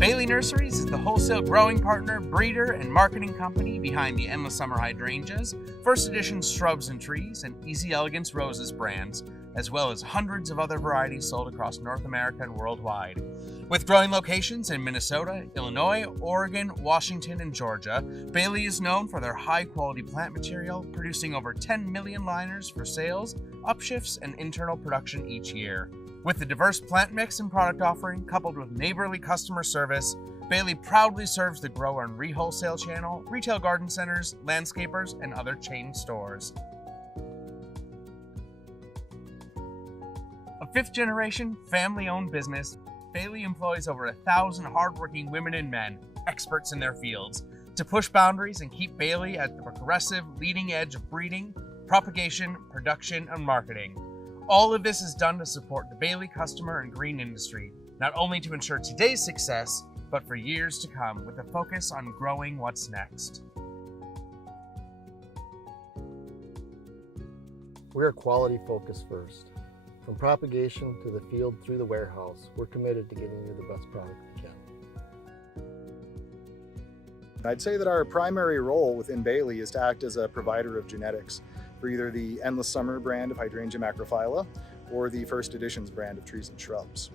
Bailey Nurseries is the wholesale growing partner, breeder, and marketing company behind the Endless Summer Hydrangeas, First Edition Shrubs and Trees, and Easy Elegance Roses brands, as well as hundreds of other varieties sold across North America and worldwide. With growing locations in Minnesota, Illinois, Oregon, Washington, and Georgia, Bailey is known for their high-quality plant material, producing over 10 million liners for sales, upshifts, and internal production each year. With the diverse plant mix and product offering, coupled with neighborly customer service, Bailey proudly serves the grower and re-wholesale channel, retail garden centers, landscapers, and other chain stores. A fifth-generation, family-owned business, Bailey employs over 1,000 hardworking women and men, experts in their fields, to push boundaries and keep Bailey at the progressive leading edge of breeding, propagation, production, and marketing. All of this is done to support the Bailey customer and green industry, not only to ensure today's success, but for years to come, with a focus on growing what's next. We're quality focused first. From propagation to the field through the warehouse, we're committed to giving you the best product we can. I'd say that our primary role within Bailey is to act as a provider of genetics for either the Endless Summer brand of Hydrangea macrophylla or the First Editions brand of trees and shrubs.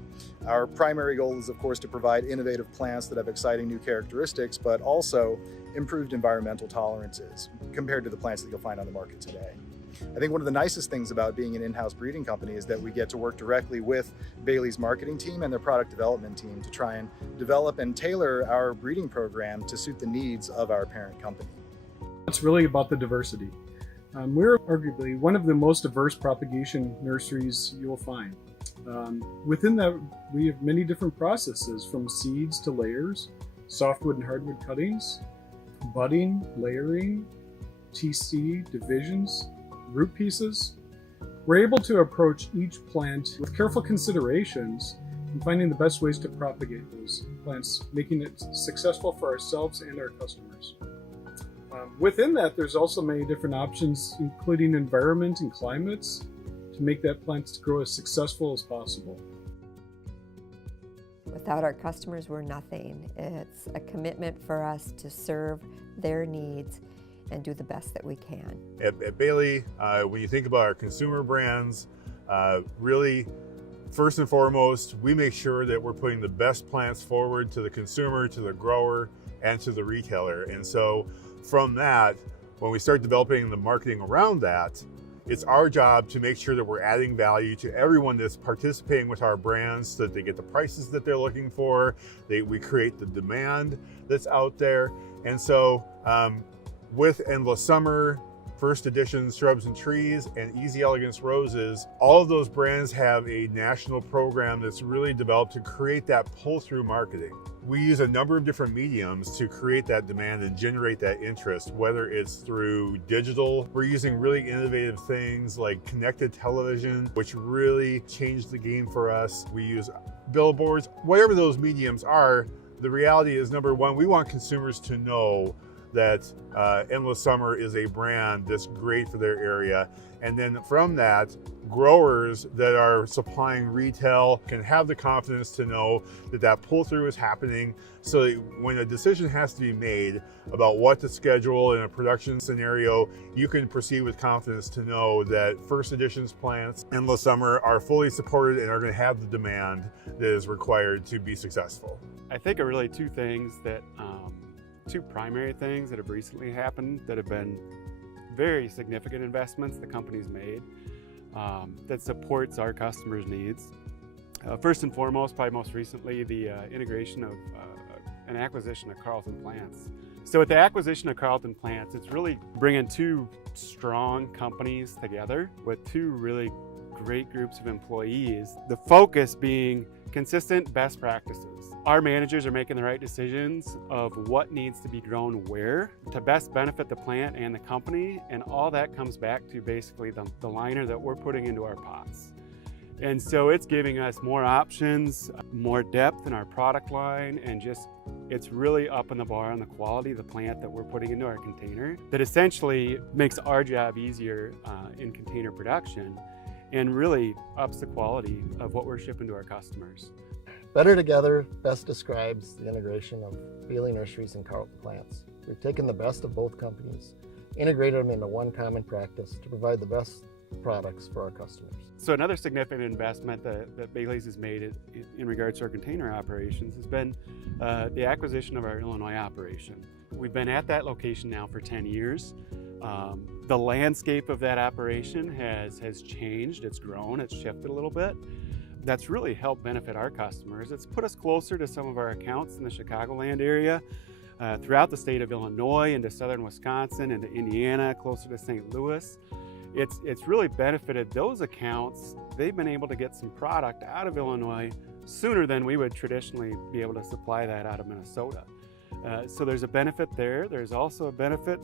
Our primary goal is, of course, to provide innovative plants that have exciting new characteristics, but also improved environmental tolerances compared to the plants that you'll find on the market today. I think one of the nicest things about being an in-house breeding company is that we get to work directly with Bailey's marketing team and their product development team to try and develop and tailor our breeding program to suit the needs of our parent company. It's really about the diversity. We're arguably one of the most diverse propagation nurseries you'll find. Within that, we have many different processes, from seeds to layers, softwood and hardwood cuttings, budding, layering, TC, divisions, root pieces. We're able to approach each plant with careful considerations and finding the best ways to propagate those plants, making it successful for ourselves and our customers. Within that, there's also many different options, including environment and climates, to make that plant grow as successful as possible. Without our customers, we're nothing. It's a commitment for us to serve their needs and do the best that we can. At Bailey, when you think about our consumer brands, really, first and foremost, we make sure that we're putting the best plants forward to the consumer, to the grower, and to the retailer. And so from that, when we start developing the marketing around that, it's our job to make sure that we're adding value to everyone that's participating with our brands so that they get the prices that they're looking for, we create the demand that's out there. And so with Endless Summer, First Editions Shrubs and Trees, and Easy Elegance Roses, all of those brands have a national program that's really developed to create that pull-through marketing. We use a number of different mediums to create that demand and generate that interest, whether it's through digital. We're using really innovative things like connected television, which really changed the game for us. We use billboards. Whatever those mediums are, the reality is, number one, we want consumers to know that Endless Summer is a brand that's great for their area. And then from that, growers that are supplying retail can have the confidence to know that that pull-through is happening, so that when a decision has to be made about what to schedule in a production scenario, you can proceed with confidence to know that First Editions plants, Endless Summer, are fully supported and are going to have the demand that is required to be successful. I think are really two primary things that have recently happened that have been very significant investments the company's made that supports our customers' needs. First and foremost, probably most recently, the integration of an acquisition of Carlton Plants. So with the acquisition of Carlton Plants, it's really bringing two strong companies together with two really great groups of employees. The focus being consistent best practices. Our managers are making the right decisions of what needs to be grown where to best benefit the plant and the company, and all that comes back to basically the liner that we're putting into our pots. And so it's giving us more options, more depth in our product line, and just it's really upping the bar on the quality of the plant that we're putting into our container that essentially makes our job easier in container production and really ups the quality of what we're shipping to our customers. Better Together best describes the integration of Bailey Nurseries and Carlton Plants. We've taken the best of both companies, integrated them into one common practice to provide the best products for our customers. So another significant investment that Bailey's has made in regards to our container operations has been the acquisition of our Illinois operation. We've been at that location now for 10 years. The landscape of that operation has changed, it's grown, it's shifted a little bit. That's really helped benefit our customers. It's put us closer to some of our accounts in the Chicagoland area, throughout the state of Illinois, into southern Wisconsin, into Indiana, closer to St. Louis. It's really benefited those accounts. They've been able to get some product out of Illinois sooner than we would traditionally be able to supply that out of Minnesota. So there's a benefit there. There's also a benefit,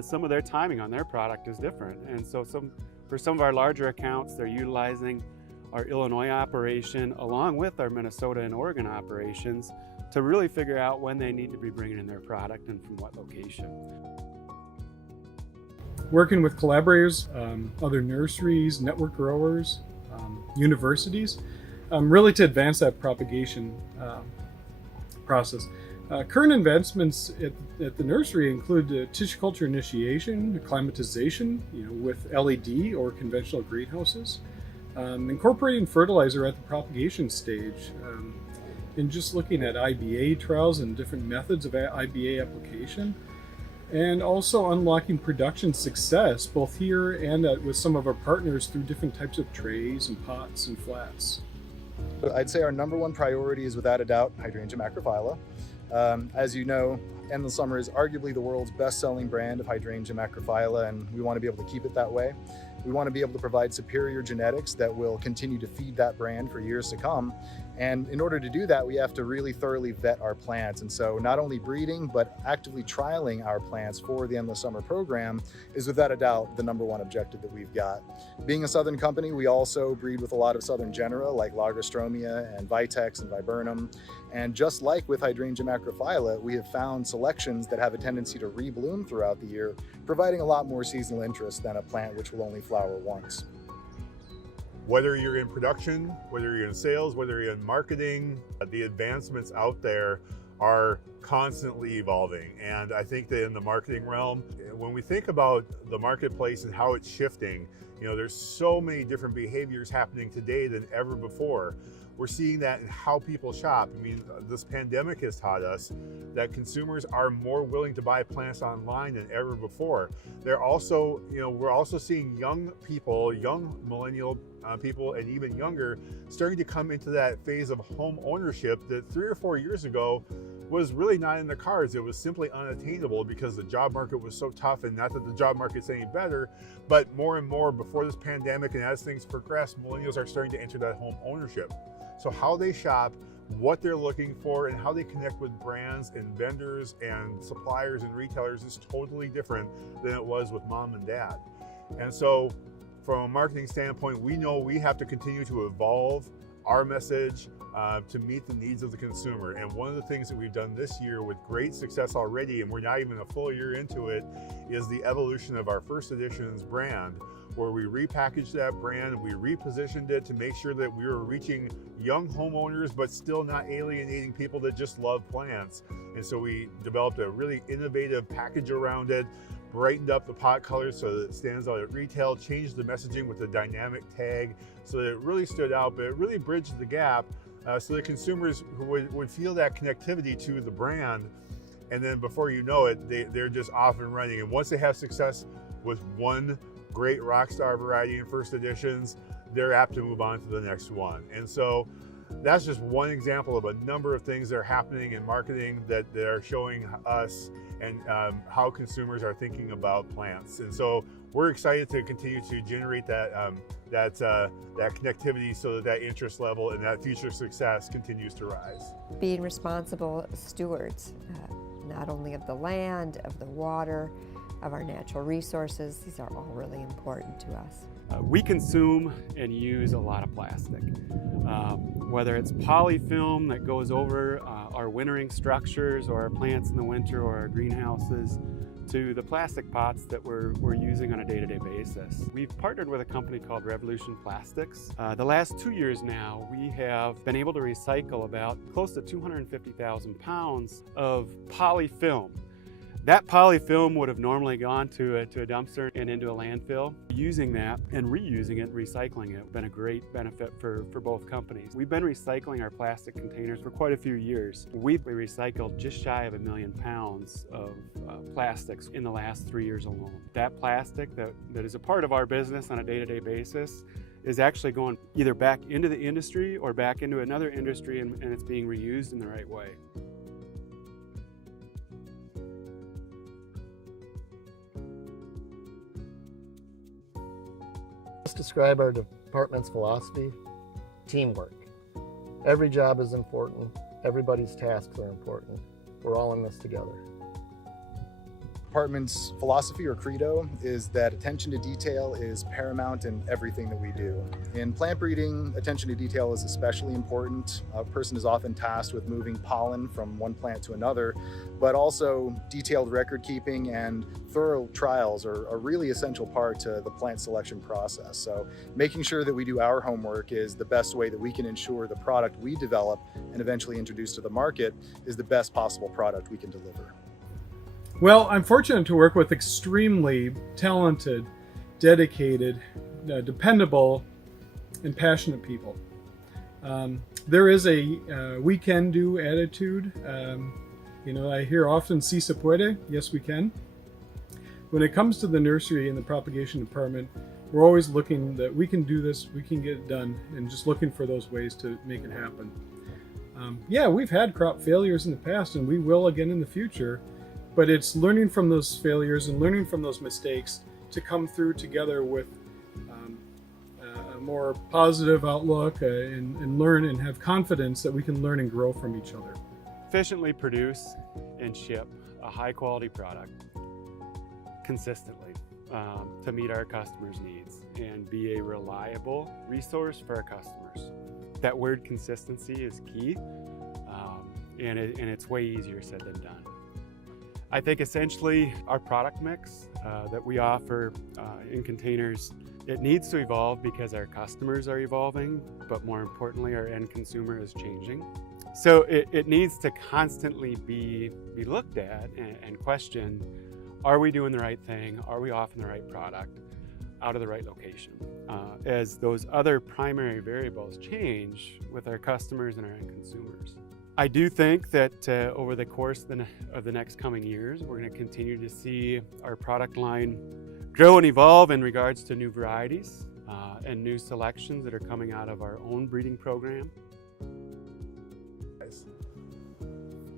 some of their timing on their product is different. And so for some of our larger accounts, they're utilizing our Illinois operation along with our Minnesota and Oregon operations to really figure out when they need to be bringing in their product and from what location. Working with collaborators, other nurseries, network growers, universities, really to advance that propagation process. Current investments at the nursery include tissue culture initiation, acclimatization, with LED or conventional greenhouses, incorporating fertilizer at the propagation stage, and just looking at IBA trials and different methods of IBA application, and also unlocking production success both here and with some of our partners through different types of trays and pots and flats. I'd say our number one priority is without a doubt Hydrangea macrophylla. As you know, Endless Summer is arguably the world's best-selling brand of Hydrangea macrophylla, and we want to be able to keep it that way. We want to be able to provide superior genetics that will continue to feed that brand for years to come. And in order to do that, we have to really thoroughly vet our plants. And so not only breeding, but actively trialing our plants for the Endless Summer program is without a doubt the number one objective that we've got. Being a southern company, we also breed with a lot of southern genera like Lagerstroemia and Vitex and Viburnum. And just like with Hydrangea macrophylla, we have found selections that have a tendency to rebloom throughout the year, providing a lot more seasonal interest than a plant which will only flower once. Whether you're in production, whether you're in sales, whether you're in marketing, the advancements out there are constantly evolving. And I think that in the marketing realm, when we think about the marketplace and how it's shifting, there's so many different behaviors happening today than ever before. We're seeing that in how people shop. I mean, this pandemic has taught us that consumers are more willing to buy plants online than ever before. They're also, we're also seeing young people, young millennial people, and even younger, starting to come into that phase of home ownership that 3 or 4 years ago was really not in the cards. It was simply unattainable because the job market was so tough, and not that the job market's any better, but more and more before this pandemic and as things progress, millennials are starting to enter that home ownership. So how they shop, what they're looking for, and how they connect with brands and vendors and suppliers and retailers is totally different than it was with mom and dad. And so from a marketing standpoint, we know we have to continue to evolve our message to meet the needs of the consumer. And one of the things that we've done this year with great success already, and we're not even a full year into it, is the evolution of our First Editions brand, where we repackaged that brand, we repositioned it to make sure that we were reaching young homeowners, but still not alienating people that just love plants. And so we developed a really innovative package around it, brightened up the pot colors so that it stands out at retail, changed the messaging with the dynamic tag so that it really stood out, but it really bridged the gap so that consumers would feel that connectivity to the brand. And then before you know it, they're just off and running. And once they have success with one great Rockstar variety in First Editions, they're apt to move on to the next one. And so that's just one example of a number of things that are happening in marketing that are showing us and how consumers are thinking about plants. And so we're excited to continue to generate that connectivity so that interest level and that future success continues to rise. Being responsible stewards, not only of the land, of the water, of our natural resources, these are all really important to us. We consume and use a lot of plastic. Whether it's polyfilm that goes over our wintering structures or our plants in the winter or our greenhouses, to the plastic pots that we're using on a day-to-day basis. We've partnered with a company called Revolution Plastics. The last 2 years now, we have been able to recycle about close to 250,000 pounds of polyfilm. That polyfilm would have normally gone to a dumpster and into a landfill. Using that and reusing it and recycling it has been a great benefit for both companies. We've been recycling our plastic containers for quite a few years. We've recycled just shy of 1 million pounds of plastics in the last 3 years alone. That plastic that is a part of our business on a day-to-day basis is actually going either back into the industry or back into another industry, and it's being reused in the right way. Let's describe our department's philosophy: teamwork. Every job is important. Everybody's tasks are important. We're all in this together. Department's philosophy or credo is that attention to detail is paramount in everything that we do. In plant breeding, attention to detail is especially important. A person is often tasked with moving pollen from one plant to another, but also detailed record keeping and thorough trials are a really essential part to the plant selection process. So making sure that we do our homework is the best way that we can ensure the product we develop and eventually introduce to the market is the best possible product we can deliver. Well, I'm fortunate to work with extremely talented, dedicated, dependable, and passionate people. There is a we can do attitude. I hear often, "Si se puede," yes we can. When it comes to the nursery and the propagation department, we're always looking that we can do this, we can get it done, and just looking for those ways to make it happen. Yeah, we've had crop failures in the past, and we will again in the future. But it's learning from those failures and learning from those mistakes to come through together with a more positive outlook and learn and have confidence that we can learn and grow from each other. Efficiently produce and ship a high quality product consistently to meet our customers' needs and be a reliable resource for our customers. That word consistency is key, and it's way easier said than done. I think essentially our product mix that we offer in containers, it needs to evolve because our customers are evolving, but more importantly, our end consumer is changing. So it needs to constantly be looked at and questioned, are we doing the right thing? Are we offering the right product out of the right location? As those other primary variables change with our customers and our end consumers. I do think that over the course of the next coming years, we're going to continue to see our product line grow and evolve in regards to new varieties and new selections that are coming out of our own breeding program.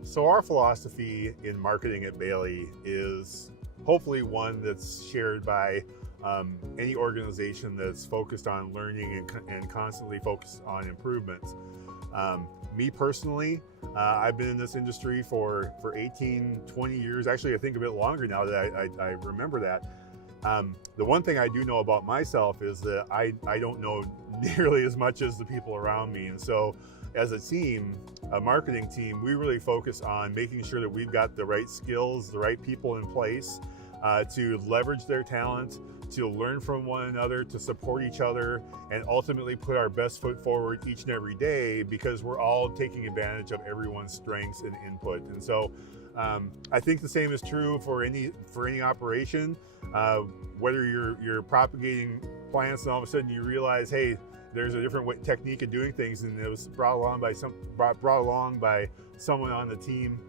So our philosophy in marketing at Bailey is hopefully one that's shared by any organization that's focused on learning and constantly focused on improvements. Me personally, I've been in this industry for 18, 20 years. Actually, I think a bit longer now that I remember that. The one thing I do know about myself is that I don't know nearly as much as the people around me. And so as a team, a marketing team, we really focus on making sure that we've got the right skills, the right people in place to leverage their talent, to learn from one another, to support each other, and ultimately put our best foot forward each and every day because we're all taking advantage of everyone's strengths and input. And so I think the same is true for any operation. Whether you're propagating plants and all of a sudden you realize, hey, there's a different technique of doing things, and it was brought along by someone on the team.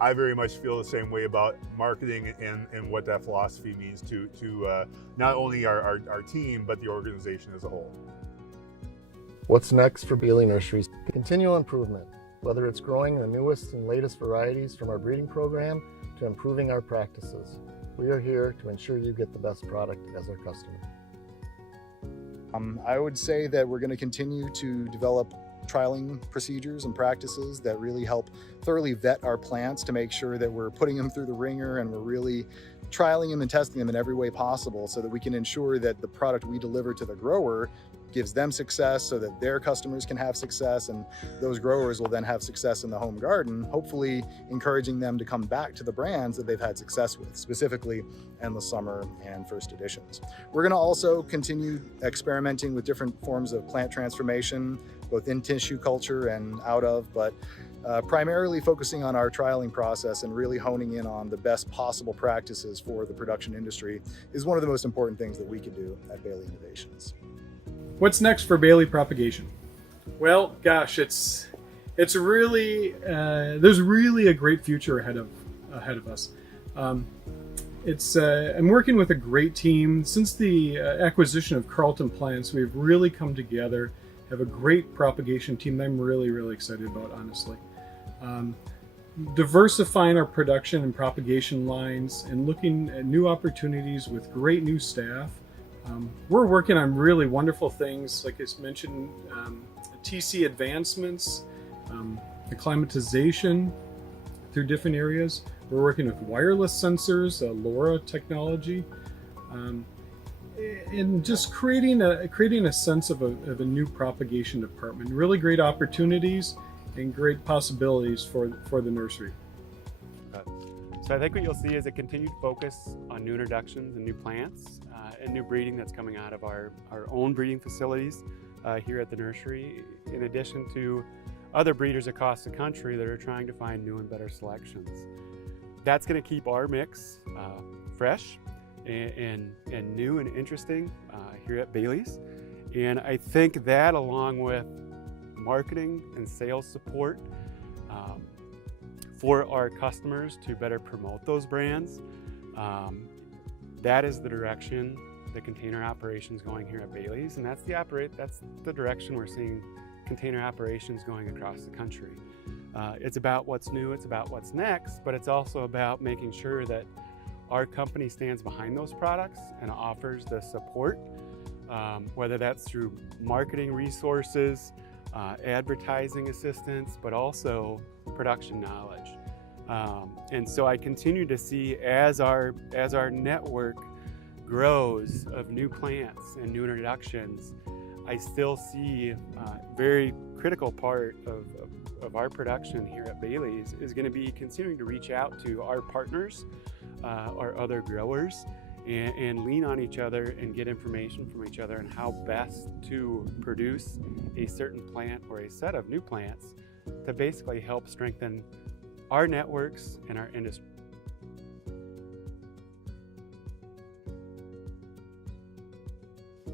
I very much feel the same way about marketing and what that philosophy means to not only our team, but the organization as a whole. What's next for Bailey Nurseries? Continual improvement, whether it's growing the newest and latest varieties from our breeding program to improving our practices. We are here to ensure you get the best product as our customer. I would say that we're going to continue to develop trialing procedures and practices that really help thoroughly vet our plants to make sure that we're putting them through the ringer and we're really trialing them and testing them in every way possible so that we can ensure that the product we deliver to the grower gives them success so that their customers can have success, and those growers will then have success in the home garden, hopefully encouraging them to come back to the brands that they've had success with, specifically Endless Summer and First Editions. We're going to also continue experimenting with different forms of plant transformation, both in tissue culture and out of, but primarily focusing on our trialing process and really honing in on the best possible practices for the production industry is one of the most important things that we can do at Bailey Innovations. What's next for Bailey propagation? Well, gosh, it's really there's really a great future ahead of us. I'm working with a great team. Since the acquisition of Carlton Plants, we've really come together, have a great propagation team that I'm really excited about, honestly. Diversifying our production and propagation lines and looking at new opportunities with great new staff. We're working on really wonderful things, like I mentioned, TC advancements, acclimatization through different areas. We're working with wireless sensors, LoRa technology, and just creating a sense of a new propagation department. Really great opportunities and great possibilities for the nursery. So I think what you'll see is a continued focus on new introductions and new plants and new breeding that's coming out of our own breeding facilities here at the nursery, in addition to other breeders across the country that are trying to find new and better selections. That's going to keep our mix fresh and new and interesting here at Bailey's. And I think that, along with marketing and sales support for our customers to better promote those brands, that is the direction the container operations going here at Bailey's, and that's the direction we're seeing container operations going across the country. It's about what's new, it's about what's next, but it's also about making sure that our company stands behind those products and offers the support, whether that's through marketing resources, advertising assistance, but also production knowledge. And so I continue to see, as our network grows of new plants and new introductions, I still see a very critical part of our production here at Bailey's is going to be continuing to reach out to our partners, our other growers, and lean on each other and get information from each other on how best to produce a certain plant or a set of new plants to basically help strengthen our networks and our industry.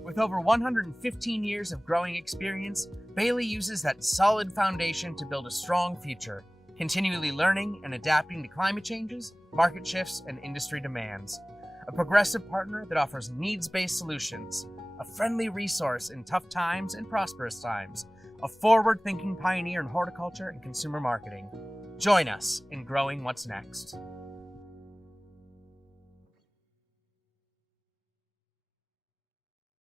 With over 115 years of growing experience, Bailey uses that solid foundation to build a strong future, continually learning and adapting to climate changes, market shifts, and industry demands. A progressive partner that offers needs-based solutions, a friendly resource in tough times and prosperous times, a forward-thinking pioneer in horticulture and consumer marketing. Join us in growing what's next.